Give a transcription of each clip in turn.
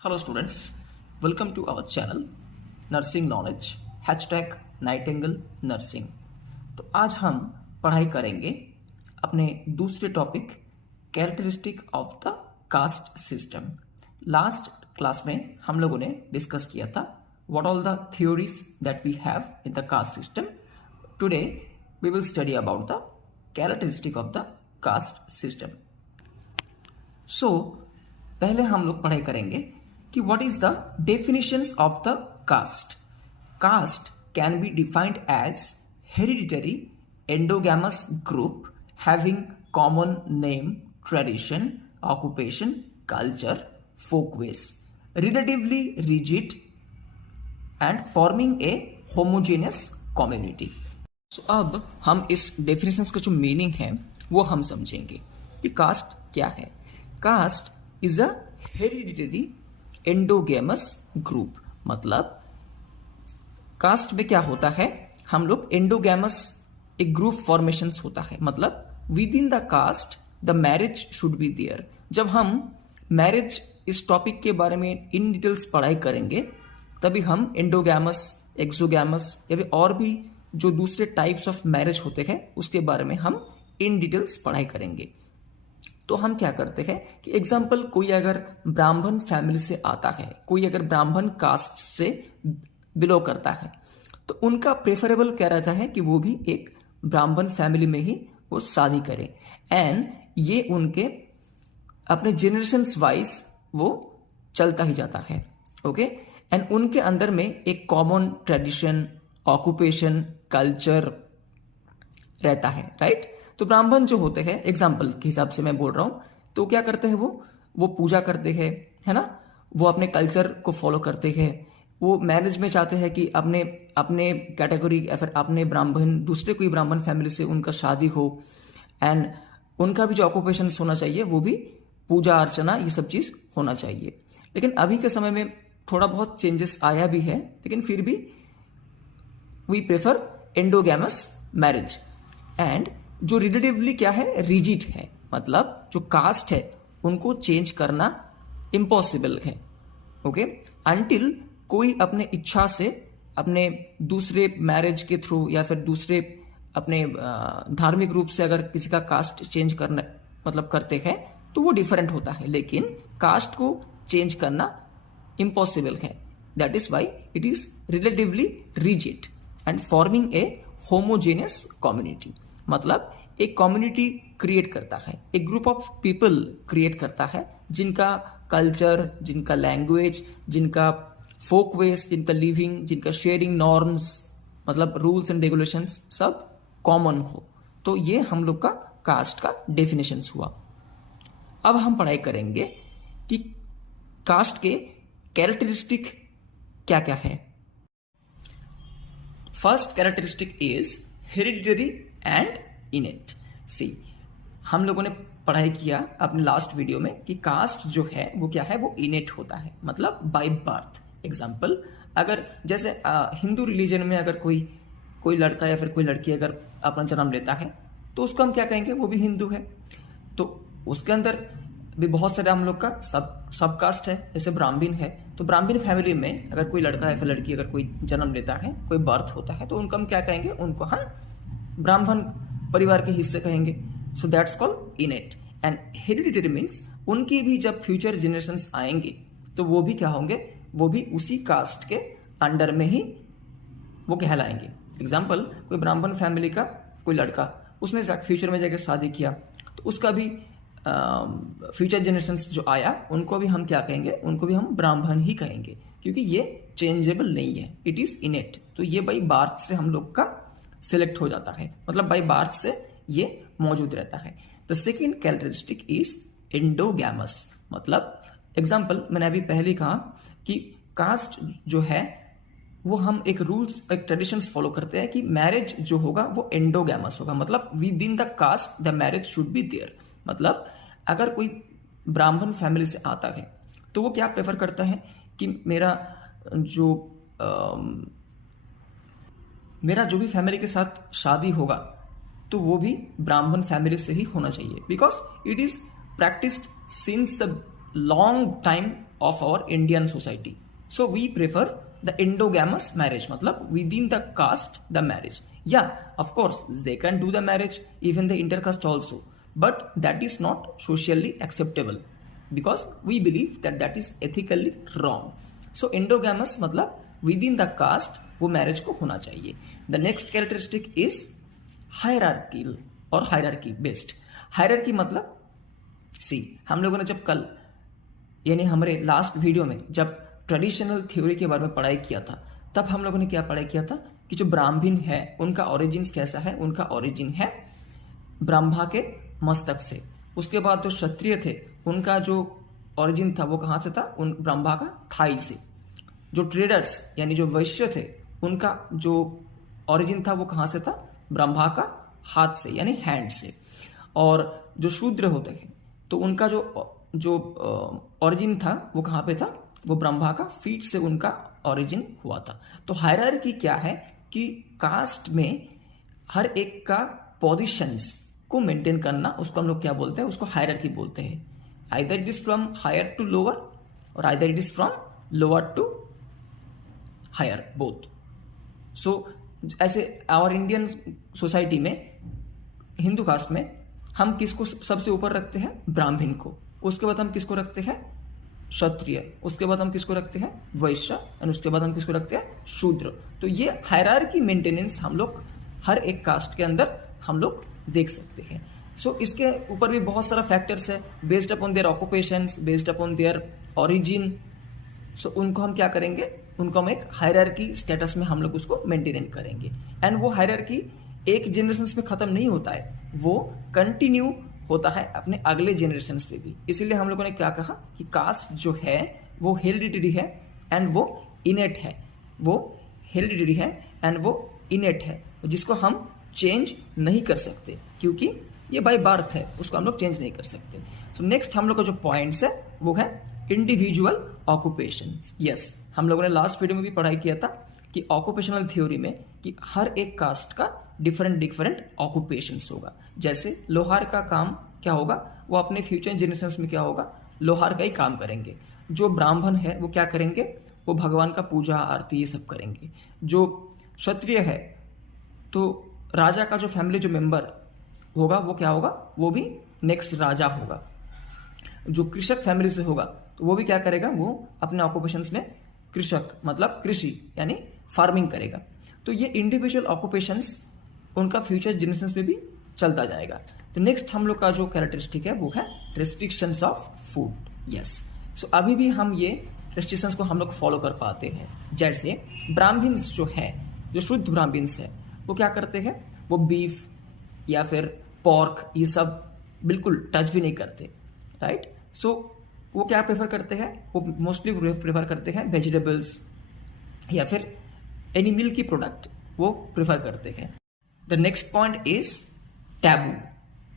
Hello students, welcome to our channel nursing knowledge #Nightingale nursing. तो आज हम पढ़ाई करेंगे अपने दूसरे topic characteristic of the caste system. Last class में हम लोगों ने डिस्कस किया था what all the theories that we have in the caste system. Today we will study about the characteristic of the caste system. So पहले हम लोग पढ़ाई करेंगे कि what is the definitions of the caste. Caste can be defined as hereditary endogamous group having common name, tradition, occupation, culture, folkways, relatively rigid and forming a homogeneous community. So अब हम इस definitions का जो meaning है वो हम समझेंगे कि caste क्या है। Caste is a hereditary endogamous group. मतलब कास्ट में क्या होता है, हम लोग एंडोगेमस एक ग्रुप फॉर्मेशंस होता है। मतलब within the caste the marriage should be there. जब हम मैरिज इस टॉपिक के बारे में इन डिटेल्स पढ़ाई करेंगे तभी हम एंडोगेमस, एक्सोगेमस या फिर और भी जो दूसरे टाइप्स ऑफ मैरिज होते हैं उसके बारे में हम इन डिटेल्स पढ़ाई करेंगे। तो हम क्या करते हैं कि एग्जाम्पल कोई अगर ब्राह्मण फैमिली से आता है, कोई अगर ब्राह्मण कास्ट से बिलोंग करता है तो उनका प्रेफरेबल क्या रहता है कि वो भी एक ब्राह्मण फैमिली में ही वो शादी करें। एंड ये उनके अपने जनरेशंस वाइज वो चलता ही जाता है। ओके एंड उनके अंदर में एक कॉमन ट्रेडिशन, ऑक्यूपेशन, कल्चर रहता है, राइट। तो ब्राह्मण जो होते हैं, एग्जाम्पल के हिसाब से मैं बोल रहा हूं, तो क्या करते हैं वो पूजा करते हैं, है ना। वो अपने कल्चर को फॉलो करते हैं। वो मैरिज में चाहते हैं कि अपने अपने कैटेगरी या फिर अपने ब्राह्मण दूसरे कोई ब्राह्मण फैमिली से उनका शादी हो। एंड उनका भी जो ऑक्यूपेशन होना चाहिए वो भी पूजा अर्चना, ये सब चीज़ होना चाहिए। लेकिन अभी के समय में थोड़ा बहुत चेंजेस आया भी है, लेकिन फिर भी we prefer endogamous marriage. And जो रिलेटिवली क्या है, रिजिड है। मतलब जो कास्ट है उनको चेंज करना इम्पॉसिबल है। ओके अनटिल कोई अपने इच्छा से अपने दूसरे मैरिज के थ्रू या फिर दूसरे अपने धार्मिक रूप से अगर किसी का कास्ट चेंज करना मतलब करते हैं तो वो डिफरेंट होता है, लेकिन कास्ट को चेंज करना इम्पॉसिबल है। That is why it is relatively rigid and forming a homogeneous community. मतलब एक कम्युनिटी क्रिएट करता है, एक ग्रुप ऑफ पीपल क्रिएट करता है जिनका कल्चर, जिनका लैंग्वेज, जिनका फोक वेज, जिनका लिविंग, जिनका शेयरिंग नॉर्म्स, मतलब रूल्स एंड रेगुलेशंस सब कॉमन हो। तो ये हम लोग का कास्ट का डेफिनेशंस हुआ। अब हम पढ़ाई करेंगे कि कास्ट के कैरेक्टरिस्टिक क्या क्या है। First characteristic is hereditary and innate. See हम लोगों ने पढ़ाई किया अपने लास्ट वीडियो में कि कास्ट जो है वो क्या है, वो इनेट होता है, मतलब बाय बर्थ। एग्जाम्पल अगर जैसे हिंदू रिलीजन में अगर कोई लड़का या फिर कोई लड़की अगर अपना जन्म लेता है तो उसको हम क्या कहेंगे, वो भी हिंदू है। तो उसके अंदर भी बहुत सारे हम लोग का सब कास्ट है। जैसे ब्राह्मण है तो ब्राह्मण फैमिली में अगर कोई लड़का या फिर लड़की अगर कोई जन्म लेता है, कोई बर्थ होता है, तो उनको हम क्या कहेंगे, उनको हम ब्राह्मण परिवार के हिस्से कहेंगे। So that's called इनेट। And hereditary means उनकी भी जब फ्यूचर जनरेशंस आएंगे तो वो भी क्या होंगे, वो भी उसी कास्ट के अंडर में ही वो कहलाएंगे। एग्जाम्पल कोई ब्राह्मण फैमिली का कोई लड़का, उसने फ्यूचर में जाकर शादी किया तो उसका भी फ्यूचर जनरेशंस जो आया उनको भी हम क्या कहेंगे, उनको भी हम ब्राह्मण ही कहेंगे, क्योंकि ये चेंजेबल नहीं है, इट इज इनेट। तो ये बाई बार्थ से हम लोग का सिलेक्ट हो जाता है, मतलब बाय बार्थ से ये मौजूद रहता है। The second characteristic is एंडोगैमस। मतलब एग्जाम्पल मैंने अभी पहले कहा कि कास्ट जो है वो हम एक रूल्स, एक ट्रेडिशंस फॉलो करते हैं कि मैरिज जो होगा वो एंडोगैमस होगा। मतलब within the caste the marriage should be there. मतलब अगर कोई ब्राह्मण फैमिली से आता है तो वो क्या प्रेफर करता है कि मेरा जो भी फैमिली के साथ शादी होगा तो वो भी ब्राह्मण फैमिली से ही होना चाहिए, because it is practised since the long time of our Indian society. So we prefer the endogamous marriage, मतलब within the caste the marriage. Yeah, of course they can do the marriage even the intercaste also, but that is not socially acceptable because we believe that that is ethically wrong. So endogamous मतलब within the caste वो marriage को होना चाहिए. The next characteristic is hierarchical और hierarchy based. Hierarchy मतलब हम लोगों ने जब कल यानी हमारे लास्ट वीडियो में जब ट्रेडिशनल थ्योरी के बारे में पढ़ाई किया था, तब हम लोगों ने क्या पढ़ाई किया था कि जो ब्राह्मण है उनका ओरिजिन कैसा है. उनका ओरिजिन है ब्रह्मा के मस्तक से. उसके बाद जो क्षत्रिय थे उनका जो ओरिजिन था वो कहां से था, उन ब्रह्मा का थाई से. जो ट्रेडर्स यानी जो वैश्य थे उनका जो ओरिजिन था वो कहां से था, ब्रह्मा का हाथ से यानी हैंड से. और जो शूद्र होते हैं तो उनका जो ओरिजिन था वो कहां पे था, वो ब्रह्मा का फीट से उनका ओरिजिन हुआ था. तो हायरार्की क्या है कि कास्ट में हर एक का पोजीशंस को मेंटेन करना, उसको हम लोग क्या बोलते हैं, उसको हायरार्की बोलते हैं. Either it is from higher to lower और either it is from lower to higher, both. So ऐसे आवर इंडियन सोसाइटी में, हिंदू कास्ट में हम किसको सबसे ऊपर रखते हैं, ब्राह्मण को. उसके बाद हम किसको रखते हैं, क्षत्रिय. उसके बाद हम किसको रखते हैं, वैश्य. और उसके बाद हम किसको रखते हैं, शूद्र. तो ये हायरार्की मेंटेनेंस हम लोग हर एक कास्ट के अंदर हम लोग देख सकते हैं. सो इसके ऊपर भी बहुत सारा फैक्टर्स है, based upon their occupations, based upon their origin. So उनको हम क्या करेंगे, उनको हम एक हायरार्की स्टेटस में हम लोग उसको मेंटेन करेंगे. एंड वो हायरार्की एक जनरेशन में खत्म नहीं होता है, वो कंटिन्यू होता है अपने अगले जनरेशन पे भी. इसीलिए हम लोगों ने क्या कहा कि कास्ट जो है वो हेरिडिटरी है एंड वो इनेट है. वो हेरिडिटरी है एंड वो इनेट है, जिसको हम चेंज नहीं कर सकते क्योंकि ये बाय बर्थ है, उसको हम लोग चेंज नहीं कर सकते. सो नेक्स्ट हम लोग का जो पॉइंट्स है वो है इंडिविजुअल ऑक्यूपेशन. यस, हम लोगों ने लास्ट वीडियो में भी पढ़ाई किया था कि ऑक्यूपेशनल थ्योरी में कि हर एक कास्ट का डिफरेंट ऑक्यूपेशंस होगा. जैसे लोहार का काम क्या होगा, वो अपने फ्यूचर जनरेशंस में क्या होगा, लोहार का ही काम करेंगे. जो ब्राह्मण है वो क्या करेंगे, वो भगवान का पूजा आरती ये सब करेंगे. जो क्षत्रिय है तो राजा का जो फैमिली जो मेंबर होगा वो क्या होगा, वो भी नेक्स्ट राजा होगा. जो कृषक फैमिली से होगा तो वो भी क्या करेगा, वो अपने ऑक्यूपेशंस में कृषक मतलब कृषि यानी फार्मिंग करेगा. तो ये इंडिविजुअल ऑक्यूपेशंस उनका फ्यूचर जनरेशंस में भी चलता जाएगा. तो नेक्स्ट हम लोग का जो कैरेक्टरिस्टिक है वो है रेस्ट्रिक्शंस ऑफ फूड. यस, सो अभी भी हम ये रेस्ट्रिक्शंस को हम लोग फॉलो कर पाते हैं. जैसे ब्राह्मण्स जो है, जो शुद्ध ब्राह्मण्स है, वो क्या करते हैं, वो बीफ या फिर पॉर्क ये सब बिल्कुल टच भी नहीं करते. राइट. सो वो क्या प्रेफर करते हैं, वो मोस्टली प्रेफर करते हैं वेजिटेबल्स या फिर एनी मिल्की प्रोडक्ट वो प्रेफर करते हैं. The next point is taboo.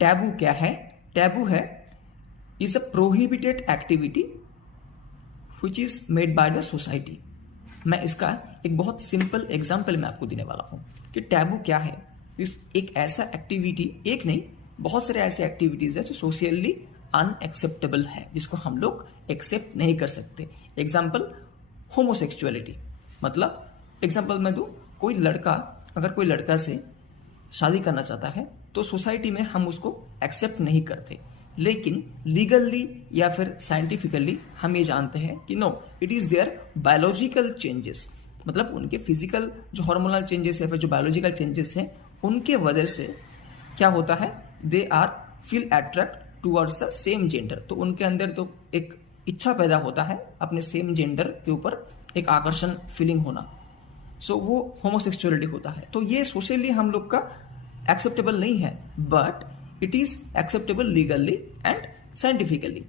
Taboo क्या है, टैबू है is a prohibited activity which is made by the society. मैं इसका एक बहुत सिंपल एग्जाम्पल मैं आपको देने वाला हूं कि टैबू क्या है. एक ऐसा एक्टिविटी, एक नहीं बहुत सारे ऐसे एक्टिविटीज है जो सोशली अनएक्सेप्टेबल है, जिसको हम लोग एक्सेप्ट नहीं कर सकते. Example homosexuality. मतलब एग्जाम्पल मैं दूं, कोई लड़का अगर कोई लड़का से शादी करना चाहता है तो सोसाइटी में हम उसको एक्सेप्ट नहीं करते, लेकिन लीगली या फिर साइंटिफिकली हम ये जानते हैं कि no, it is there biological changes. मतलब उनके फिजिकल जो हार्मोनल चेंजेस है, फिर जो बायोलॉजिकल चेंजेस हैं, उनके वजह से क्या होता है, they are feel attract towards the same gender. तो उनके अंदर तो एक इच्छा पैदा होता है अपने सेम जेंडर के ऊपर एक आकर्षण फीलिंग होना. सो वो होमोसेक्सुअलिटी होता है. तो ये सोशली हम लोग का एक्सेप्टेबल नहीं है, but it is acceptable legally and scientifically.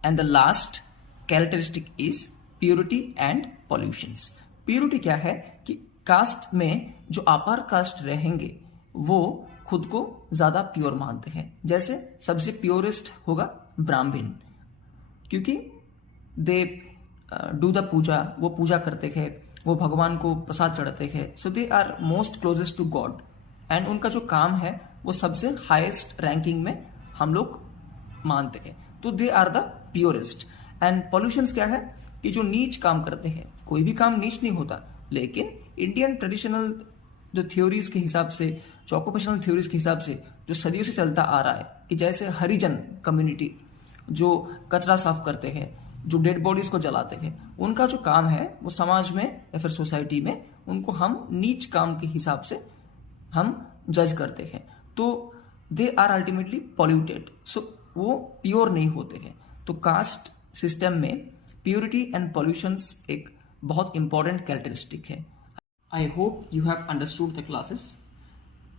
And the last characteristic is purity and pollutions. Purity क्या है कि कास्ट में जो अपर कास्ट रहेंगे वो खुद को ज्यादा प्योर मानते हैं. जैसे सबसे प्योरेस्ट होगा ब्राह्मण, क्योंकि दे डू द पूजा, वो पूजा करते हैं, वो भगवान को प्रसाद चढ़ाते हैं. So they are most closest to God and उनका जो काम है वो सबसे हाईएस्ट रैंकिंग में हम लोग मानते हैं. तो they are the purest. And pollutions क्या है कि जो नीच काम करते हैं, कोई भी काम नीच नहीं होता, लेकिन इंडियन ट्रेडिशनल जो थ्योरीज के हिसाब से, जो ऑक्यूपेशनल थ्योरीज के हिसाब से जो सदियों से चलता आ रहा है कि जैसे हरिजन कम्युनिटी जो कचरा साफ करते हैं, जो डेड बॉडीज को जलाते हैं, उनका जो काम है वो समाज में या फिर सोसाइटी में उनको हम नीच काम के हिसाब से हम जज करते हैं, तो they are ultimately polluted, so वो प्योर नहीं होते हैं। तो कास्ट सिस्टम में प्योरिटी एंड पॉल्यूशंस एक बहुत इंपॉर्टेंट कैरेक्टरिस्टिक है। I hope you have understood the classes.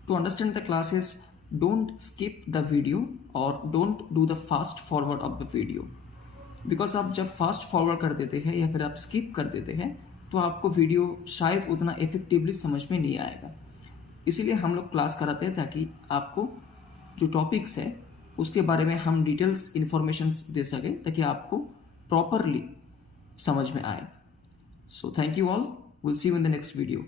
To understand the classes, don't skip the video और don't do the fast forward of the video, because आप जब fast forward कर देते हैं या फिर आप स्किप कर देते हैं तो आपको वीडियो शायद उतना इफेक्टिवली समझ में नहीं आएगा। इसीलिए हम लोग क्लास कराते हैं ताकि आपको जो टॉपिक्स है उसके बारे में हम डिटेल्स इन्फॉर्मेशंस दे सकें, ताकि आपको प्रॉपरली समझ में आए। So thank you all, will see you in the next video.